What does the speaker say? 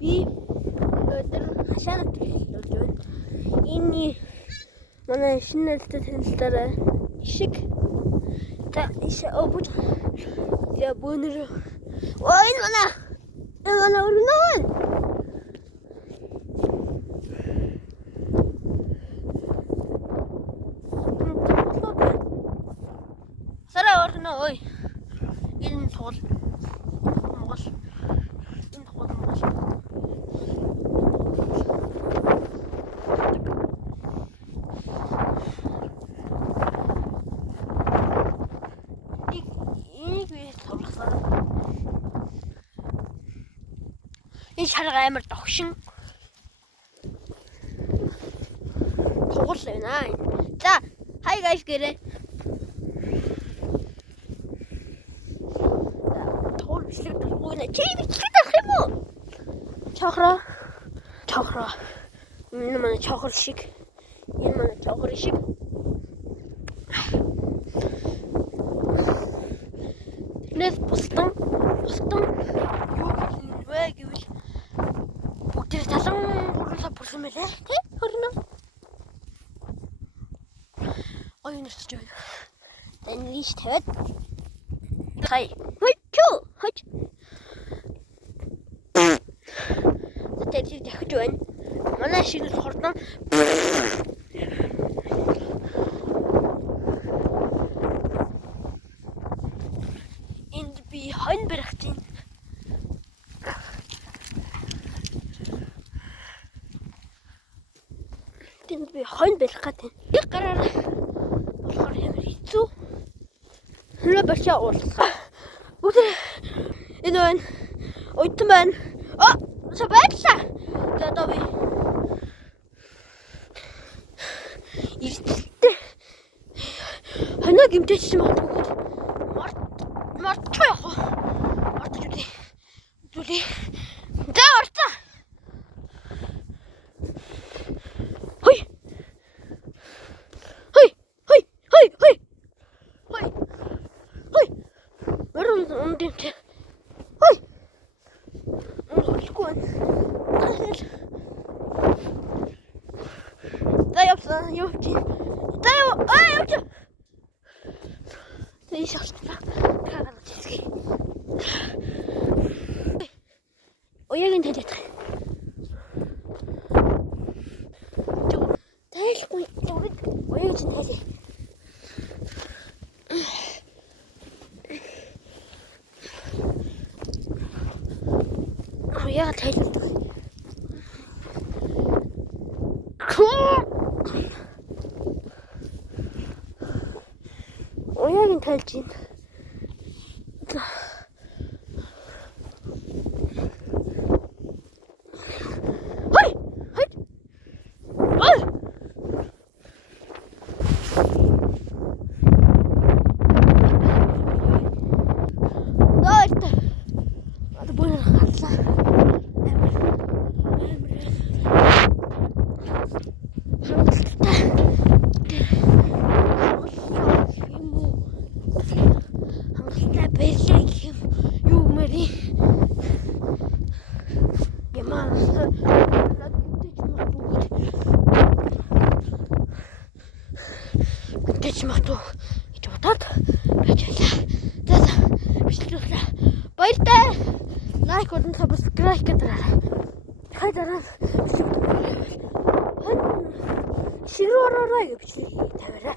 Би өнөөдөр хашаанад төлөвлөж байна. Энэ манай шинэ нэртэй танилцаарай. Ишиг. Та ишээ обож. Я бонор. Ой манай. Энэ өрнөө. Сара өрнөө ой. Энэ туул. Монгол. Энэ туул монгол. Энэ шарга амар догшин. Тугал байна. За, hi guys гэрээ. Туул бичлэг дургуйна. Чи бичлэг дах юм уу? Чохроо. Энэ манай чохор шиг. Тэрнээс бусдын юу вэ гэвэл бүгд талан хурлаа бүрсэн мэлээ. Тэ? Хөрнө. Ой нэрч байна. Тэн лиш тавиад. Хай. Хойч. Тэр дахиж байна. Манай шиг хурдан. Энд би хойно барих чинь. Тэнд би хойно барих гэдэг. Би гараар болохоор ямар хэцүү. Хөлөө бачаа уулзах. Бүгд энэ байна. Ойтон байна. Sa байдлаа. Одоо би ирдэлтэй. Хоног гимтэйч юм байна. Мартчих яах вэ? Мартчих үү? Зүлээ. Даа орцоо. Хой. Марун ондимтэй. Хой. Олгүй. Явчих. Тэйш авчихлаа. Кагаад чисгэ. Оягийн талид. Тайлгүй. Оягийн талид. Ояга талид. Оягийн тайлж байна. Махтуу гэж бодоод бачаалаа. За бичлүүлээ. Баяртай. Лайк болон сабскрайб гэдэг. Хайдараа бичлүүлээ. Ширүүрээрээ бичлээ тавиараа.